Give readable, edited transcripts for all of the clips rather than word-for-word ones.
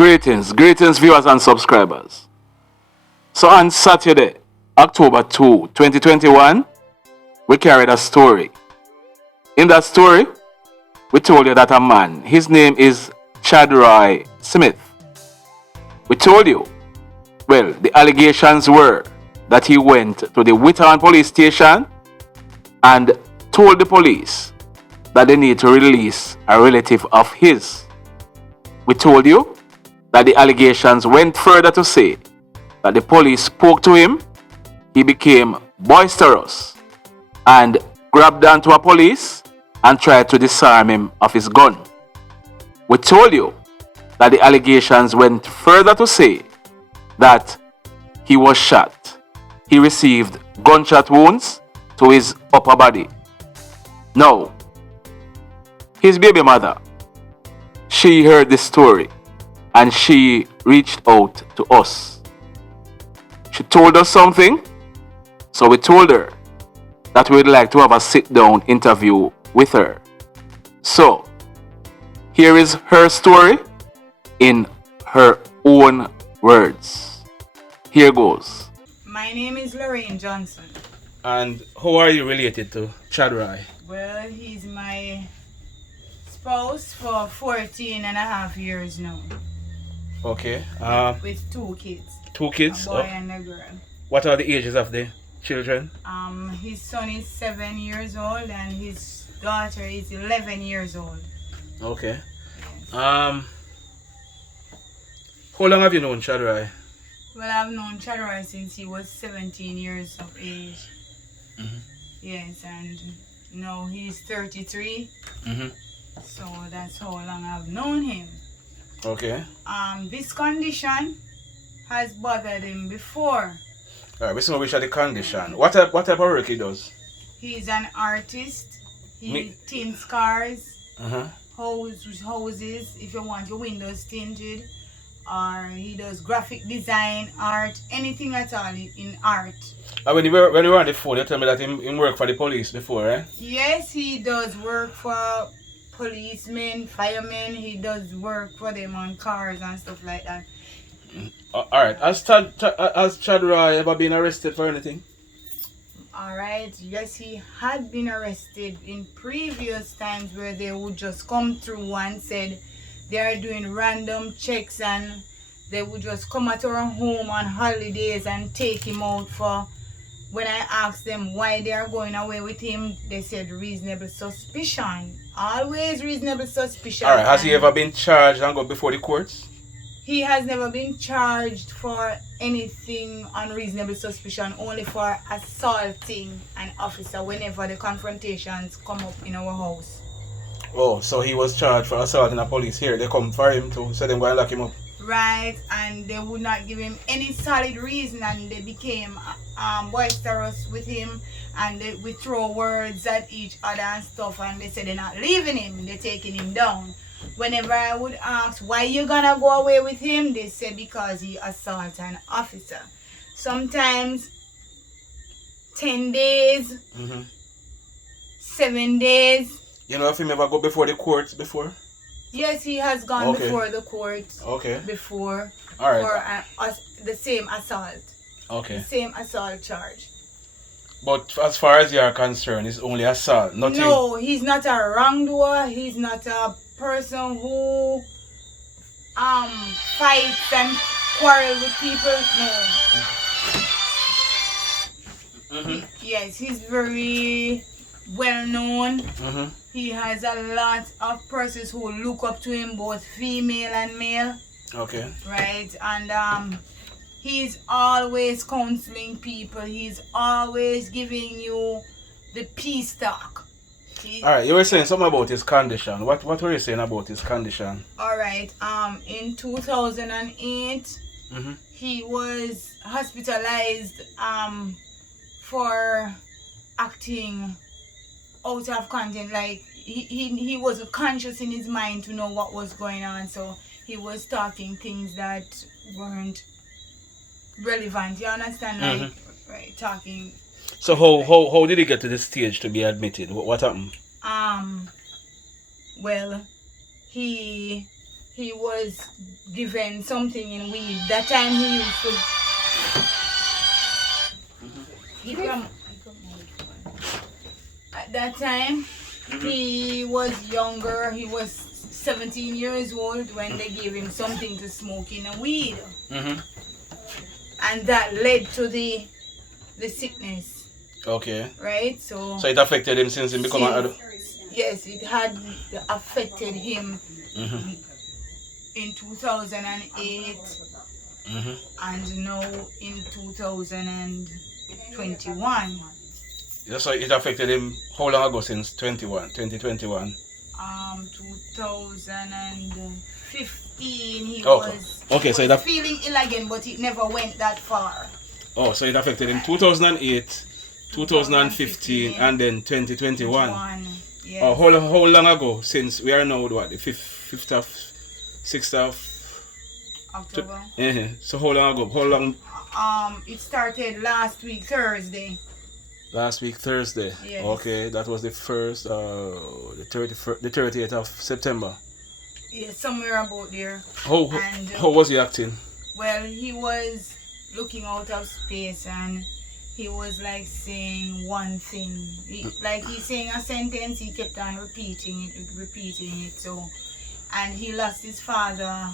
Greetings, viewers and subscribers. So on Saturday, October 2, 2021, we carried a story. In that story, we told you that a man, his name is Chadroy Smith. We told you, well, the allegations were that he went to the Whithorne Police Station and told the police that they need to release a relative of his. We told you that the allegations went further to say that the police spoke to him, he became boisterous and grabbed onto a police and tried to disarm him of his gun. We told you that the allegations went further to say that he was shot. He received gunshot wounds to his upper body. Now, his baby mother, she heard this story and she reached out to us. She told us something, so we told her that we'd like to have a sit-down interview with her. So, here is her story in her own words. Here goes. My name is Lorraine Johnson. And how are you related to Chadroy? Well, he's my spouse for 14 and a half years now. Okay. With two kids. Two kids? A boy and a girl. What are the ages of the children? His son is 7 years old and his daughter is 11 years old. Okay. Yes. How long have you known Chadroy? Well, I've known Chadroy since he was 17 years of age. Mm-hmm. Yes, and now he's 33. Mm-hmm. So that's how long I've known him. Okay. This condition has bothered him before. Alright, we see which are the condition. What type of work he does? He's an artist. He tints cars, Uh-huh. houses, if you want your windows tinted. Or he does graphic design, art, anything at all in art. When you were on the phone, you tell me that he worked for the police before, right? Yes, he does work for policemen, firemen. He does work for them on cars and stuff like that. Alright, has Chadroy ever been arrested for anything? Alright, yes, he had been arrested in previous times where they would just come through and said they are doing random checks and they would just come at our home on holidays and take him out for. When I asked them why they are going away with him, they said reasonable suspicion. Always reasonable suspicion. Alright, has he ever been charged and go before the courts? He has never been charged for anything on reasonable suspicion, only for assaulting an officer whenever the confrontations come up in our house. Oh, so he was charged for assaulting a police here. They come for him to so them go and lock him up. Right, and they would not give him any solid reason and they became boisterous with him and they would throw words at each other and stuff and they said they're not leaving him, they're taking him down. Whenever I would ask why you gonna go away with him, they said because he assaulted an officer. Sometimes 10 days, 7 days. You know if he ever go before the courts before? Yes, he has gone before the court before for the same assault. Okay. The same assault charge. But as far as you are concerned, it's only assault, nothing. No, he's not a wrongdoer. He's not a person who fights and quarrel with people. No. Yes, he's very well known. He has a lot of persons who look up to him, both female and male. Okay. Right, and he's always counseling people. He's always giving you the peace talk. Alright, you were saying something about his condition. What were you saying about his condition? Alright, in 2008, he was hospitalized for acting out of content. Like he wasn't conscious in his mind to know what was going on, so he was talking things that weren't relevant. You understand? Like right, talking. So how did he get to this stage to be admitted? What happened? Well, he he was given something in weed. That time he used to. At that time, he was younger. He was 17 years old when they gave him something to smoke in a weed, and that led to the sickness. Okay. Right. So it affected him since he became an adult. Yes, it had affected him in 2008 and now in 2021. Yeah, so it affected him how long ago since 2021? 2015 he Okay. was, Okay, so was feeling ill again, but it never went that far. Oh, so it affected him 2008, 2015 and then 2021. Yes. Oh, how long ago since we are now what, the 5th of 6th of October? So how long ago? How long? It started last week Thursday. Last week Thursday. Yes. Okay, that was the first the 30th of September. Yeah, somewhere about there. How was he acting? Well, he was looking out of space and he was like saying one thing. Like he's saying a sentence, he kept on repeating it. So, and he lost his father.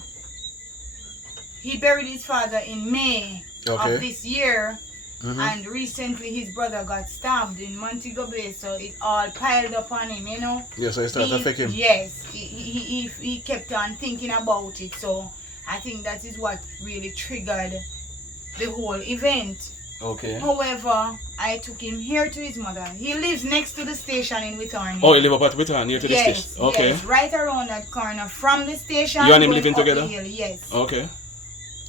He buried his father in May of this year. And recently his brother got stabbed in Montego Bay, so it all piled up on him, you know. Yeah, so it started affecting him. Yes, he kept on thinking about it, so I think that is what really triggered the whole event. Okay. However, I took him here to his mother. He lives next to the station in Whithorne. Oh, you live up at Whithorne, near to the station? Okay. Yes, right around that corner from the station. You and him living together? Yes. Okay.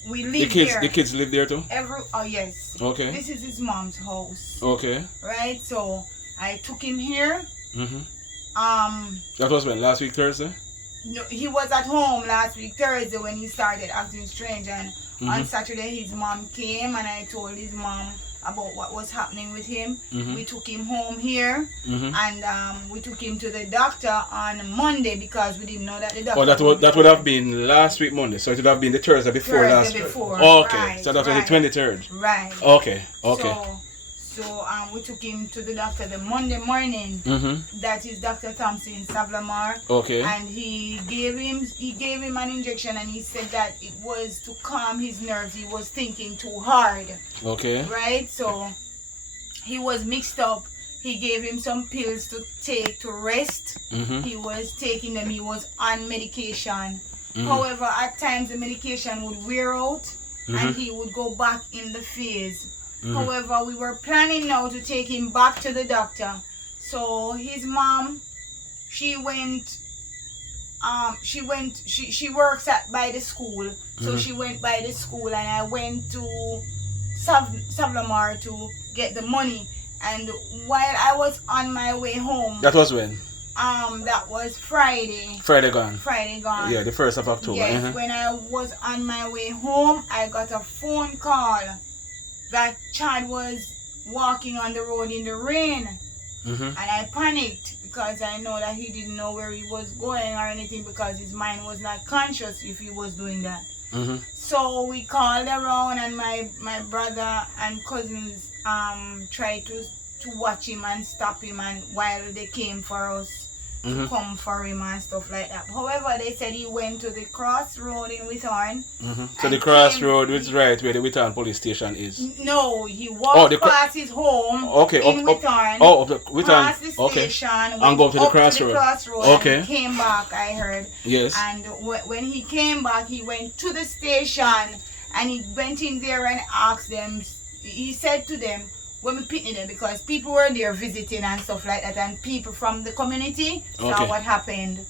We live there. The kids live there too? Yes. Okay. This is his mom's house. Okay. Right, so I took him here. That was when? Last week Thursday? No, he was at home last week Thursday when he started acting strange, and on Saturday his mom came and I told his mom about what was happening with him. We took him home here and we took him to the doctor on Monday because we didn't know that the doctor. Oh, that would have been last week Monday, so it would have been the Thursday before last week. Oh, okay, right, so that was the 23rd. Right. Okay. So we took him to the doctor the Monday morning. That is Dr. Thompson Savlamar. Okay. And he gave him an injection and he said that it was to calm his nerves. He was thinking too hard. Okay. Right? So he was mixed up. He gave him some pills to take to rest. He was taking them. He was on medication. However, at times the medication would wear out and he would go back in the phase. However, we were planning now to take him back to the doctor. So his mom, she works by the school. So she went by the school and I went to Savlamar to get the money. And while I was on my way home. That was when? That was Friday. Friday gone. Yeah, the 1st of October. Yes, when I was on my way home, I got a phone call that Chad was walking on the road in the rain. And I panicked because I know that he didn't know where he was going or anything because his mind was not conscious if he was doing that. So we called around and my brother and cousins tried to watch him and stop him, and while they came for us to come for him and stuff like that. However, they said he went to the crossroad in Whithorne. So the crossroad is right where the Whithorne Police Station is? No, he walked past his home in Whithorne. Past the station, and go to the crossroad. And came back, I heard. Yes. And when he came back, he went to the station and he went in there and asked them, he said to them, when we picnic them, because people were there visiting and stuff like that, and people from the community saw what happened.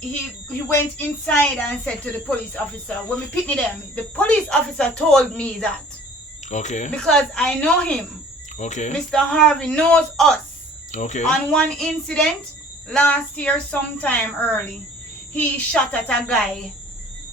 He went inside and said to the police officer, when we picnic them, the police officer told me that. Okay. Because I know him. Okay. Mr. Harvey knows us. Okay. On one incident last year, sometime early, he shot at a guy.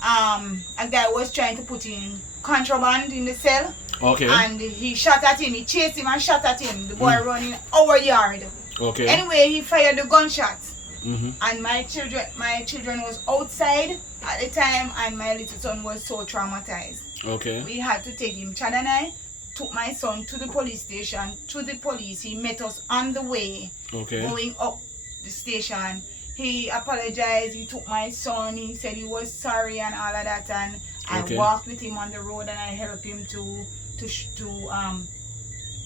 A guy was trying to put in contraband in the cell. Okay. And he shot at him. He chased him and shot at him. The boy running our yard. Okay. Anyway, he fired the gunshot. And my children was outside at the time, and my little son was so traumatized. Okay. We had to take him. Chad and I took my son to the police station, to the police. He met us on the way, going up the station. He apologized. He took my son. He said he was sorry and all of that. And I walked with him on the road, and I helped him to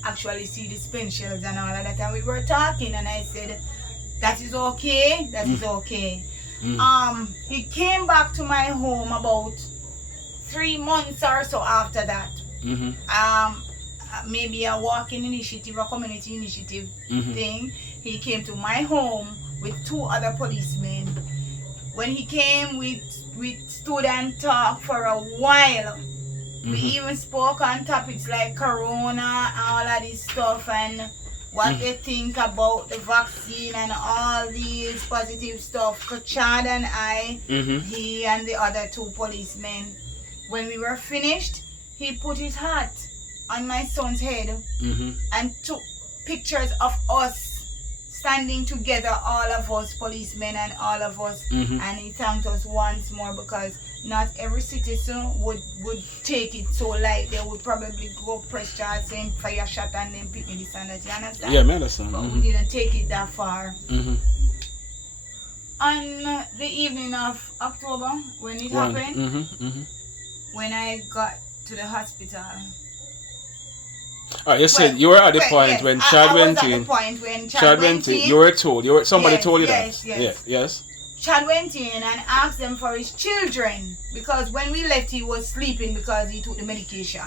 actually see the spin shells and all of that. And we were talking, and I said, that is okay. That is okay. He came back to my home about 3 months or so after that. Maybe a walking initiative, a community initiative thing. He came to my home with 2 other policemen. When he came, we stood and talked for a while. We even spoke on topics like corona and all of this stuff, and what they think about the vaccine and all these positive stuff. So Chad and I, he and the other 2 policemen, when we were finished, he put his hat on my son's head and took pictures of us standing together, all of us policemen and all of us, and he thanked us once more, because not every citizen would take it so light. They would probably go press charge, same fire shot, and then pick me this and that. You understand? Yeah, I understand. But we didn't take it that far. On the evening of October, when it happened, when I got to the hospital. You said you were at the point when Chad went in. Chad went in. You were told. Somebody told you that. Yes. Chad went in and asked them for his children, because when we left he was sleeping because he took the medication.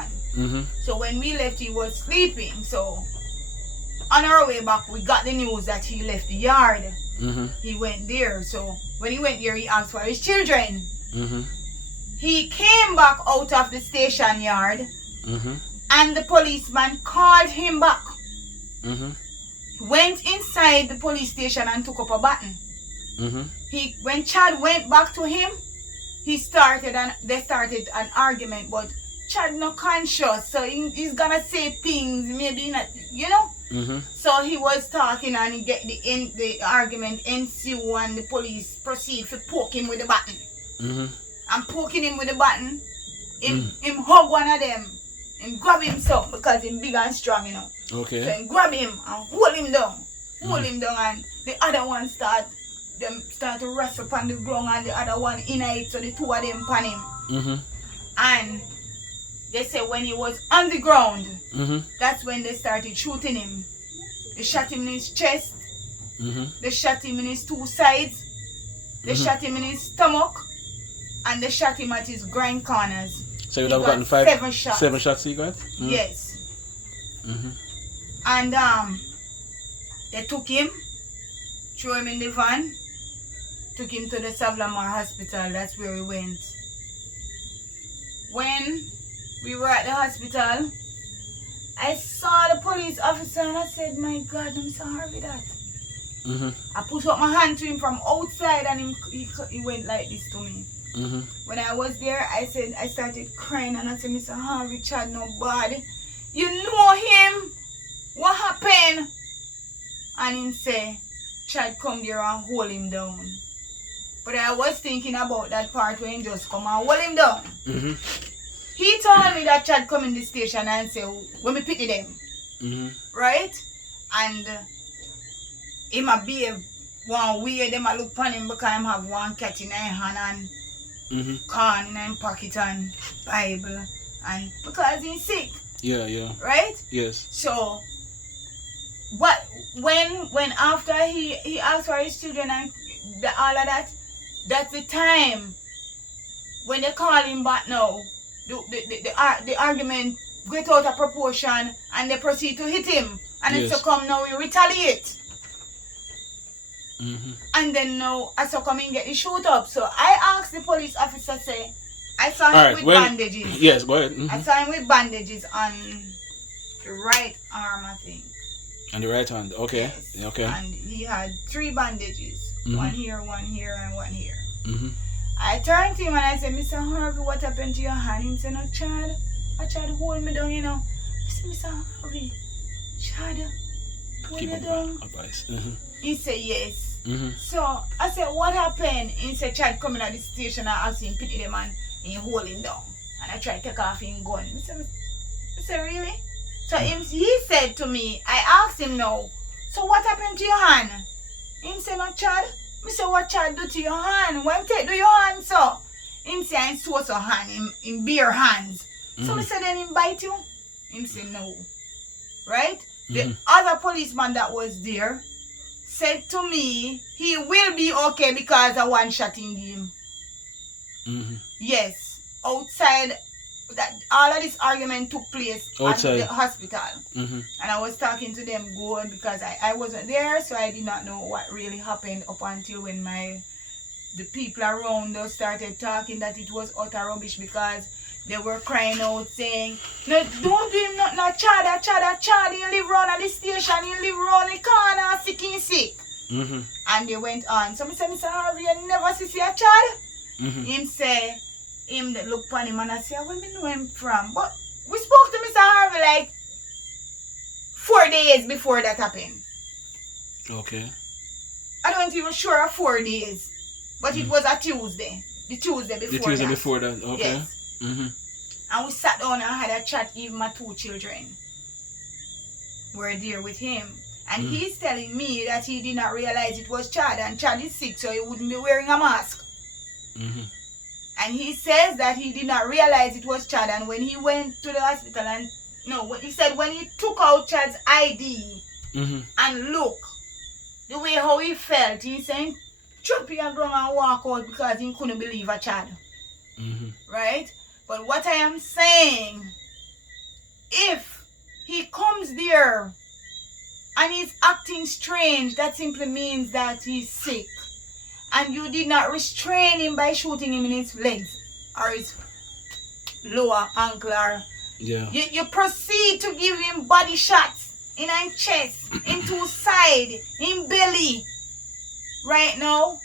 So when we left he was sleeping. So on our way back we got the news that he left the yard. He went there. So when he went there he asked for his children. He came back out of the station yard, and the policeman called him back. He went inside the police station and took up a baton. When Chad went back to him, they started an argument, but Chad not conscious, so he's gonna say things maybe not, you know. So he was talking, and he get the argument ensue, and the police proceed to poke him with the baton. And poking him with the baton, him hug one of them, and grab him so, because he's big and strong, you know. So he grab him and hold him down, and the other one start to wrestle upon the ground, and the other one in it, so the 2 of them pan him. And they say when he was on the ground, that's when they started shooting him. They shot him in his chest, they shot him in his 2 sides, they shot him in his stomach, and they shot him at his groin corners. So you would have gotten 7 shots. 7 shots he got? Yes. And they took him, threw him in the van, took him to the Savlamar hospital. That's where we went. When we were at the hospital, I saw the police officer and I said, my God, I'm sorry with that. I put up my hand to him from outside, and he went like this to me. When I was there, I started crying, and I said, Mr. Harvey, Chad, no bad. You know him? What happened? And he say, Chad come there and hold him down. But I was thinking about that part when he just come and hold him down. He told me that Chad come in the station and say, when we pity them. Right? And he might be one way, them a look upon him because him have one cat in his hand and corn in his pocket and Bible, and because he's sick. Yeah. Right? Yes. So when after he asked for his children and all of that, that's the time when they call him back now. The argument get out of proportion, and they proceed to hit him, and it's so come now we retaliate. And then now I saw come and get the shoot up. So I asked the police officer, say, I saw him with bandages. Yes, go ahead. I saw him with bandages on the right arm, I think. On the right hand, okay. Yes. Okay. And he had 3 bandages. One here, and one here. I turned to him and I said, Mr. Harvey, what happened to your hand? He said, no, Chad. I tried to hold me down, you know. I said, Mr. Harvey, Chad When keep you up done? advice. He said yes. Mm-hmm. So I said, what happened? He said, Chad coming at the station and asked him pity them and he hold him down. And I tried to take off his gun. I said, really? So he said to me, I asked him now, so what happened to your hand? He said, no, Chad. I said, what Chad do to your hand? What take do your hand, so? He said, I saw your hand, in bare hands. So I said, then he bite you? He said, no. Right? The other policeman that was there said to me, he will be okay because of one shot in him. Yes. Outside, that all of this argument took place Outside at the hospital. Mm-hmm. And I was talking to them good because I wasn't there, so I did not know what really happened up until when the people around us started talking that it was utter rubbish because they were crying out saying, no, don't do him nothing, no, Chad, he live round at the station, he live round the corner, sick. And they went on. So I said, Mr. Harvey, you never see a Chad? Him say, him that look upon him and I say, where me know him from? But we spoke to Mr. Harvey like 4 days before that happened. Okay. I don't even sure of 4 days. But it was a Tuesday. The Tuesday before that. The Tuesday before that, okay. Yes. And we sat down and had a chat, even my 2 children were there with him. And he's telling me that he did not realize it was Chad, and Chad is sick, so he wouldn't be wearing a mask. And he says that he did not realize it was Chad, and when he went to the hospital, he said when he took out Chad's ID and look, the way how he felt, he said, jump in and ground and walk out because he couldn't believe a Chad. Right? But what I am saying, if he comes there and he's acting strange, that simply means that he's sick. And you did not restrain him by shooting him in his legs or his lower ankle. Or you proceed to give him body shots in his chest, into his side, in belly. Right now.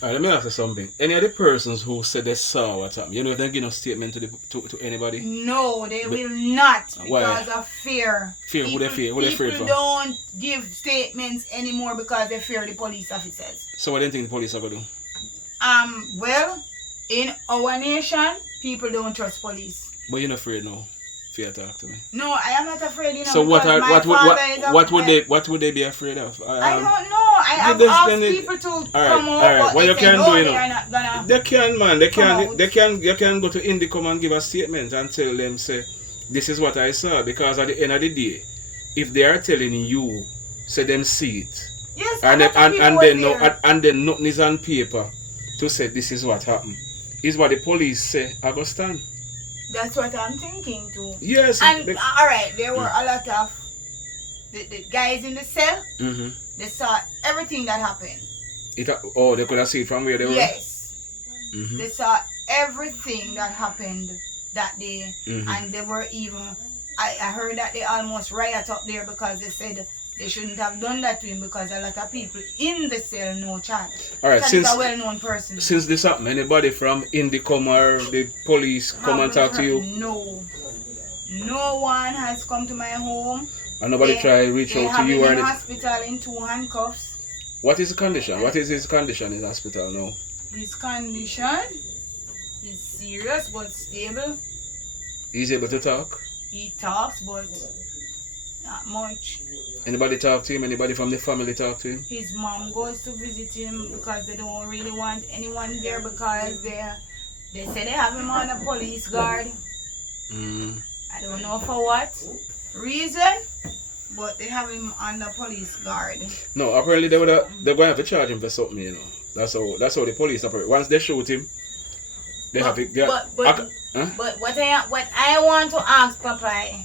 Alright, let me ask you something. Any of the persons who said they saw what happened, you know if they give no statement to anybody? No, they will not because why? of fear. Fear? Who they fear? Who they afraid People for? don't give statements anymore because they fear the police officers. So what do you think the police are going to do? Well, in our nation, people don't trust police. But you're not afraid now. Fear talk to me. No, I am not afraid, you know. So what would they be afraid of? I don't know. I have asked people to come out. What you can do, you know. They can, man. They can go to Indicom and give a statement and tell them, say, this is what I saw. Because at the end of the day, if they are telling you, say them see it. Yes, and then nothing is on paper to say this is what happened. Is what the police say, I go stand. That's what I'm thinking too. Yes. And alright, there were a lot of the guys in the cell. They saw everything that happened. They could have seen it from where they were? Yes. They saw everything that happened that day. And they were even, I heard that they almost riot up there because they said they shouldn't have done that to him because a lot of people in the cell know Chad. Alright, since he's a well-known person. Since this happened, anybody from Indicom or the police come and talk to you? No. No one has come to my home. And nobody try to reach out to you or anything? They have him in hospital in 2 handcuffs. What is the condition? What is his condition in hospital now? His condition is serious but stable. He's able to talk? He talks but not much. Anybody talk to him? Anybody from the family talk to him? His mom goes to visit him because they don't really want anyone there because they say they have him on a police guard. I don't know for what reason, but they have him on the police guard. No, apparently they're going to have to charge him for something, you know. That's how the police operate. Once they shoot him, they have to get... But what I want to ask, Popeye,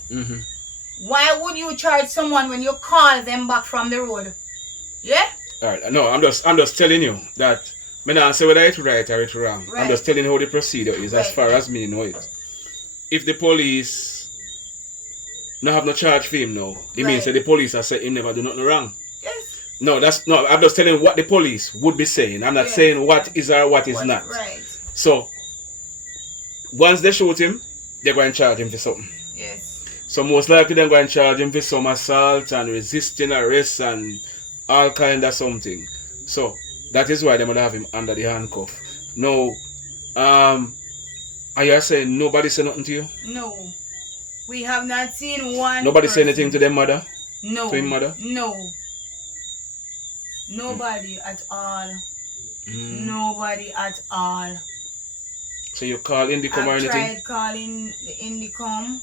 why would you charge someone when you call them back from the road? Yeah? Alright, no, I'm just telling you that I don't say whether it's right or it's wrong. Right. I'm just telling you how the procedure is as far as me know it. If the police not have no charge for him now, it means that the police are saying he never do nothing wrong. Yes. No, I'm just telling you what the police would be saying. I'm not saying what is or what is not. Right. So once they shoot him, they're going to charge him for something. Yes. So most likely they're going to charge him for some assault and resisting arrest and all kind of something. So that is why they would have him under the handcuff. Now, are you saying nobody said nothing to you? No. We have not seen one Nobody person. said anything to their mother? No. To his mother? No. Nobody at all. Mm. Nobody at all. So you call Indicom or I've anything? tried calling the Indicom.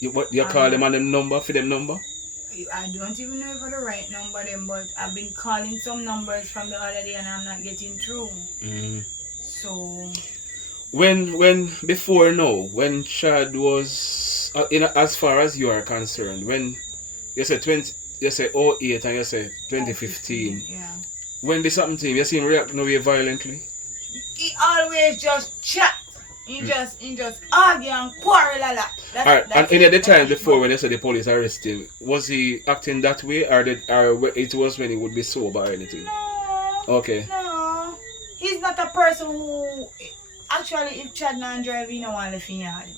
You call them on them number, for them number? I don't even know if I the right number them, but I've been calling some numbers from the other day and I'm not getting through. Mm. So When before now, when Chad was as far as you are concerned, when you say 08 and you say 2015, yeah. when this happened to him, you see him react no way violently? He always just chat. He just argue and quarrel a lot. Alright, and any other time before when you said the police arrest him, was he acting that way or it was when he would be sober or anything? No. Okay. No. He's not a person who actually if Chad not drive, he don't want to live in yard.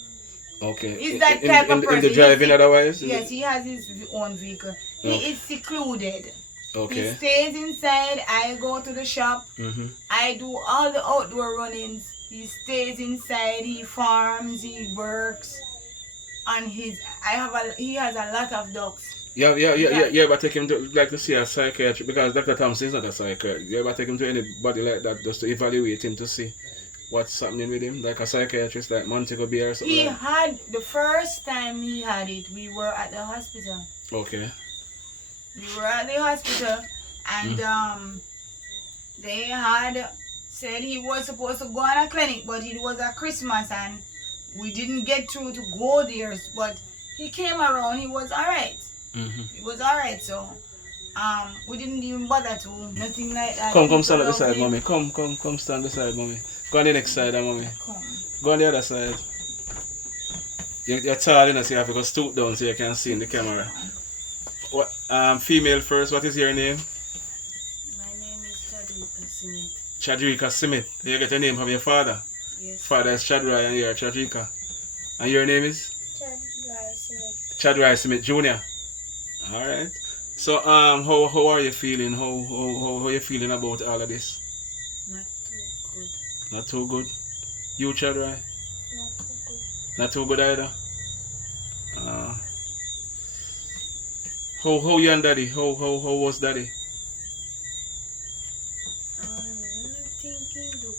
Okay. He's that type of person. In the driving otherwise? Yes, he has his own vehicle. He is secluded. Okay. He stays inside. I go to the shop. Mm-hmm. I do all the outdoor runnings. He stays inside. He farms. He works. And he has a lot of dogs. You ever take him to see a psychiatrist? Because Dr. Thompson is not a psychiatrist. You ever take him to anybody like that just to evaluate him to see what's happening with him? Like a psychiatrist like Montego Bay or something? He had, the first time he had it, we were at the hospital. Okay. We were at the hospital and they had said he was supposed to go on a clinic, but it was at Christmas and we didn't get through to go there. But he came around, he was alright. Mm-hmm. He was alright, so we didn't even bother to, nothing like that. Come stand at the side, mommy. Come stand beside mommy. Go on the next side, mommy. Come. Go on the other side. You're tall, so you have to go stoop down so you can see in the camera. What female first, what is your name? My name is Chadroy Smith. Chadroy Smith. You get your name from your father? Yes. Father is Chadroy and you're Chadrika. And your name is? Chadroy Smith. Chadroy Smith Jr. Alright. So how are you feeling? How are you feeling about all of this? Not too good. Not too good? You Chadroy? Not too good. Not too good either? How you and daddy? How was daddy? I'm not thinking too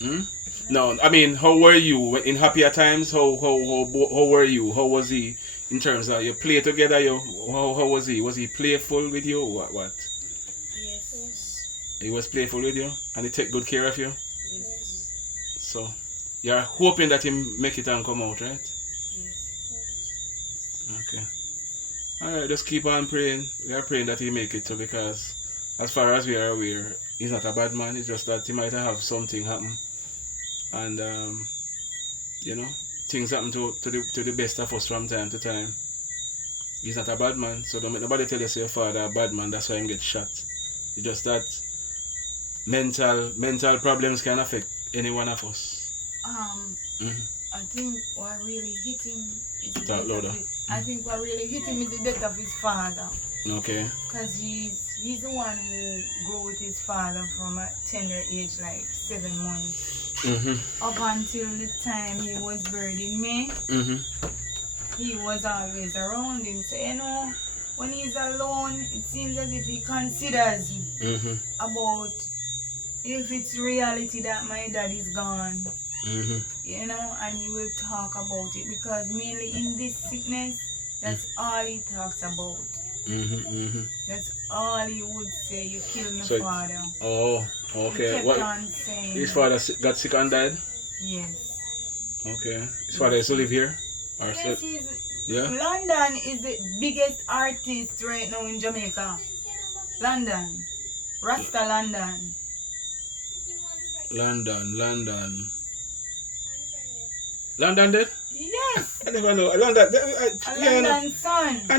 good. No, I mean, how were you in happier times? How were you? How was he in terms of you play together? How was he? Was he playful with you? What? Yes. He was playful with you, and he take good care of you. Yes. So you're hoping that he make it and come out, right? Yes. Okay. Alright, just keep on praying. We are praying that he make it too, because as far as we are aware, he's not a bad man. It's just that he might have something happen. And things happen to the best of us from time to time. He's not a bad man, so don't make nobody tell you say your father a bad man, that's why he gets shot. It's just that mental problems can affect any one of us. I think what really hit him is Talk louder. I think what really hit him is the death of his father. Okay. Because he's the one who grew with his father from a tender age, like 7 months. Up until the time he was buried in May, he was always around him. So, when he's alone, it seems as if he considers about if it's reality that my dad is gone. And he will talk about it, because mainly in this sickness, that's all he talks about. That's all he would say. You killed my father. Oh, okay. He kept on saying his father got sick and died? Yes. Okay. His father used to live here? Or Yes, yeah? London is the biggest artist right now in Jamaica. London. Rasta London. London. London dead? Yes. I never know. London. London son. I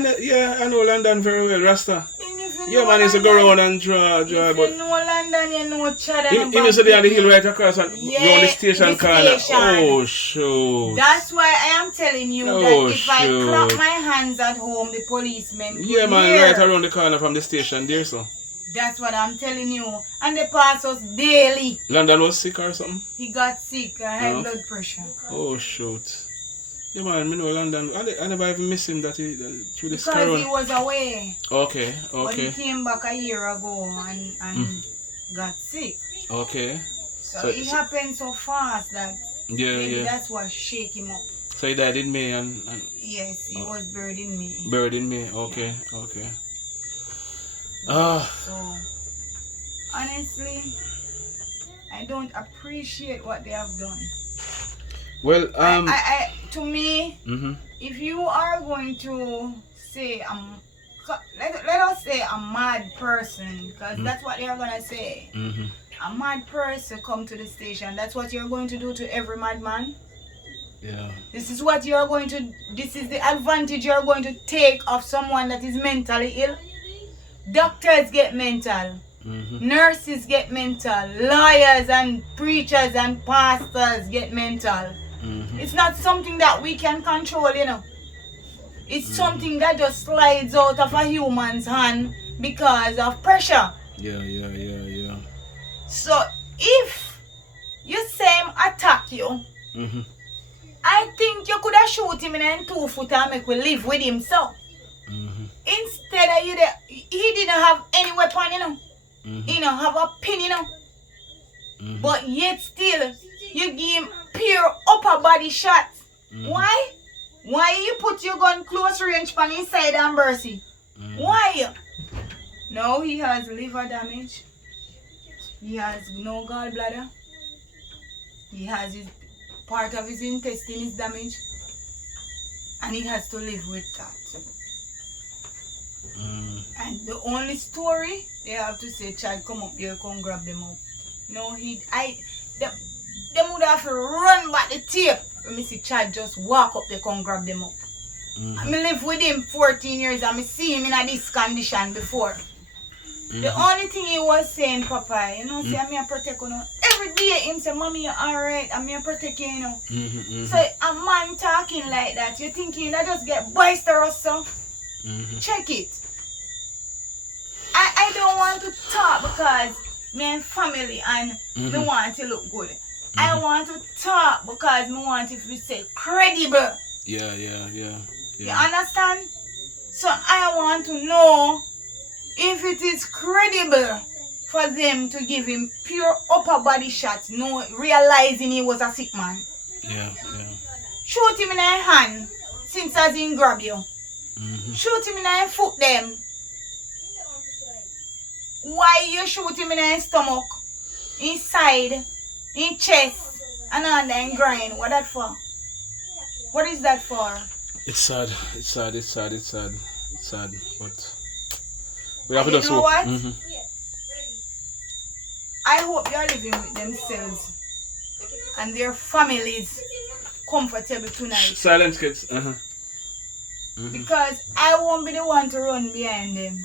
know London very well. Rasta. If you Yeah, know man, used to go London- around and draw. If But you know London, London, you know, Chad. Him used to be on the hill right across and Yeah, round the station the corner. station. Oh, shoot. That's why I am telling you that if I clap my hands at home, the policemen could Yeah, man, hear. right around the corner from the station there, so. That's what I'm telling you. And they pass us daily. London was sick or something? He got sick, high blood pressure. Oh, shoot. Yeah, man, I know London. I never even miss him that through this Because corona. he was away. Okay, But he okay. came back a year ago and got sick. Okay. So it happened so fast that maybe that's what shake him up. So he died in May and Yes, he was buried in May. buried in May. Okay, okay. So honestly, I don't appreciate what they have done. Well, to me, if you are going to say let us say a mad person, because that's what they are gonna say. A mad person come to the station. That's what you're going to do to every madman. Yeah. This is what you're going to. This is the advantage you're going to take of someone that is mentally ill. Doctors get mental. Nurses get mental. Lawyers and preachers and pastors get mental. It's not something that we can control, you know. It's something that just slides out of a human's hand because of pressure. Yeah. So if you say him attack you, I think you could have shoot him in a 2 foot and make we live with him. So instead of he didn't have any weapon, you know. He don't have a pin, you know. But yet still, you give him pure upper body shot. Why? Why you put your gun close range pan inside and mercy? Why? Now he has liver damage. He has no gallbladder. He has part of his intestine is damaged. And he has to live with that. And the only story they have to say, Chad, come up here, come grab them up. No, them would have to run back the tape. Let me see Chad just walk up there, come grab them up. I live with him 14 years and I see him in this condition before. The only thing he was saying, Popeye, you know, say I'm here to protect you. Every day him say, Mommy, you're alright, I'm here to protect you, you know. So a man talking like that, you're thinking that just get boisterous, so check it. I don't want to talk because me and family and me want to look good. I want to talk because me want it to be say credible. Yeah. You understand? So I want to know if it is credible for them to give him pure upper body shots, no realizing he was a sick man. Yeah. Shoot him in the hand since as he grab you. Shoot him in the foot them. Why you shoot him in the stomach, inside, in chest, and on the grind? What that for? What is that for? It's sad, but we have to do so. You know what? I hope you're living with themselves and their families comfortable tonight. Silence, kids. Because I won't be the one to run behind them.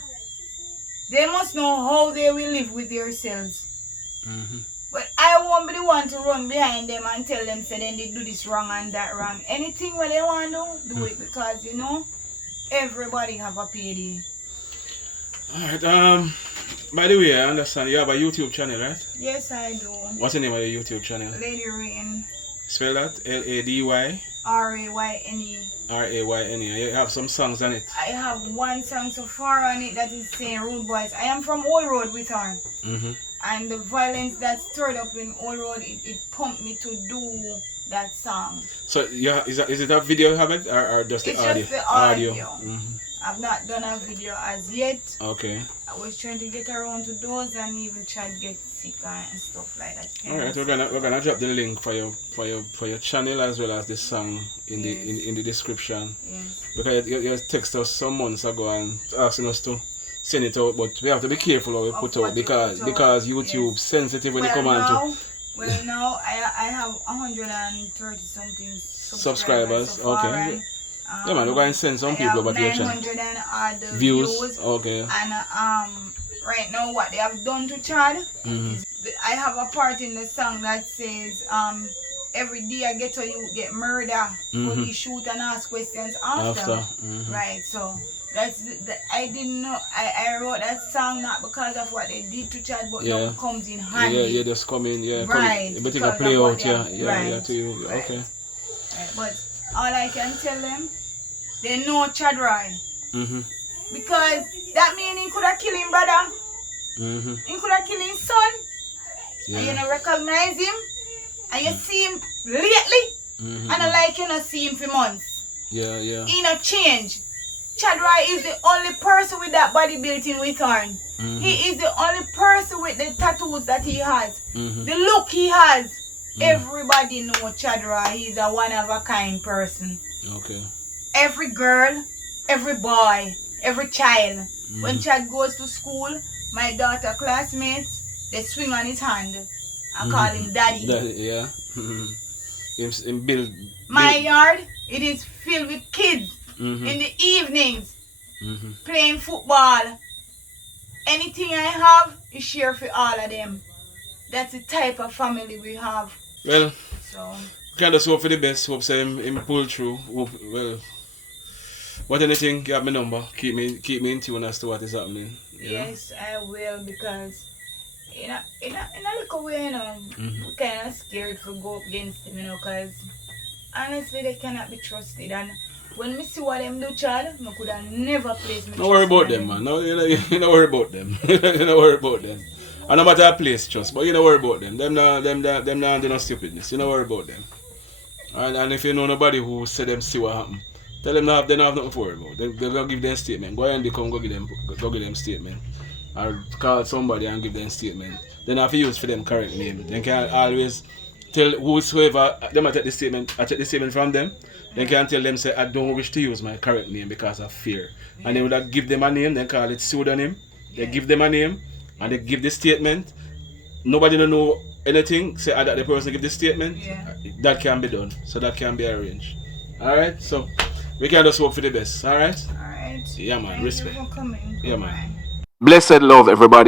They must know how they will live with themselves. But I won't be the one to run behind them and tell them say then they do this wrong and that wrong. Anything what they want to do it because you know everybody have a PD. Alright, by the way, I understand you have a YouTube channel, right? Yes, I do. What's the name of your YouTube channel? Lady Rain. Spell that Lady Rayne. Rayne. You have some songs on it. I have one song so far on it that is saying Rude Boys. I am from Old Road Whithorne. And the violence that stirred up in Old Road, it pumped me to do that song. So yeah, is it a video you have it or just the it's audio? Just the audio. I've not done a video as yet. Okay. I was trying to get around to those and even try to get sick and stuff like that. Alright, we're gonna drop the link for your channel as well as the song in the description. Yes. Because you texted us some months ago and asking us to send it out, but we have to be careful how we put out because YouTube sensitive when you come on to. Well, now I have 130 something subscribers. Okay. Yeah, man, we're going to send some I people have about your channel. 900 and odd Views. Okay. And right now what they have done to Chad is I have a part in the song that says every day I get to you get murder, police shoot and ask questions after. Right, so that's I didn't know I wrote that song not because of what they did to Chad, but now it comes in handy. Yeah, just come in, right. But you can play out, right. To you. Right. Okay. Right. But all I can tell them, they know Chadroy. Because that means he could have killed him brother. He could have killed his son. And you don't recognize him. And you see him lately. And like you don't see him for months. Yeah. He not change. Chadroy is the only person with that body built in Whithorne. He is the only person with the tattoos that he has. The look he has. Everybody know Chadroy. He's a one of a kind person. Okay. Every girl, every boy, every child. When Chad goes to school, my daughter classmates, they swing on his hand and call him daddy. Yeah. Him build. My yard, it is filled with kids in the evenings playing football. Anything I have is share for all of them. That's the type of family we have. Well, so kind of hope for the best. Hope say him pull through. Hope, well, what anything, you have my number. Keep me in tune as to what is happening. Yes, I will, because in a little way, you know, we're kind of scared to go up against them, you know, because honestly, they cannot be trusted. And when we see what them do, Chad, I could have never placed me. Don't worry about them, man. No, you don't worry about them. You don't worry about them. And no matter a place trust, but you don't worry about them. Them not do no stupidness. You don't worry about them. And if you know nobody who say them see what happened, tell them they don't have nothing to worry about. They're gonna give them statement. Go ahead and they come go give them statement. Or call somebody and give them statement. Then have to use for them correct name. They can always tell whosoever them I take the statement from them. They can tell them say I don't wish to use my correct name because of fear. And they would give them a name, they call it pseudonym. They give them a name and they give the statement. Nobody don't know anything, say that the person give the statement. That can be done. So that can be arranged. Alright? So we can just hope for the best. Alright? Alright. Yeah man, Thank respect. you for coming. Yeah man. Blessed love, everybody.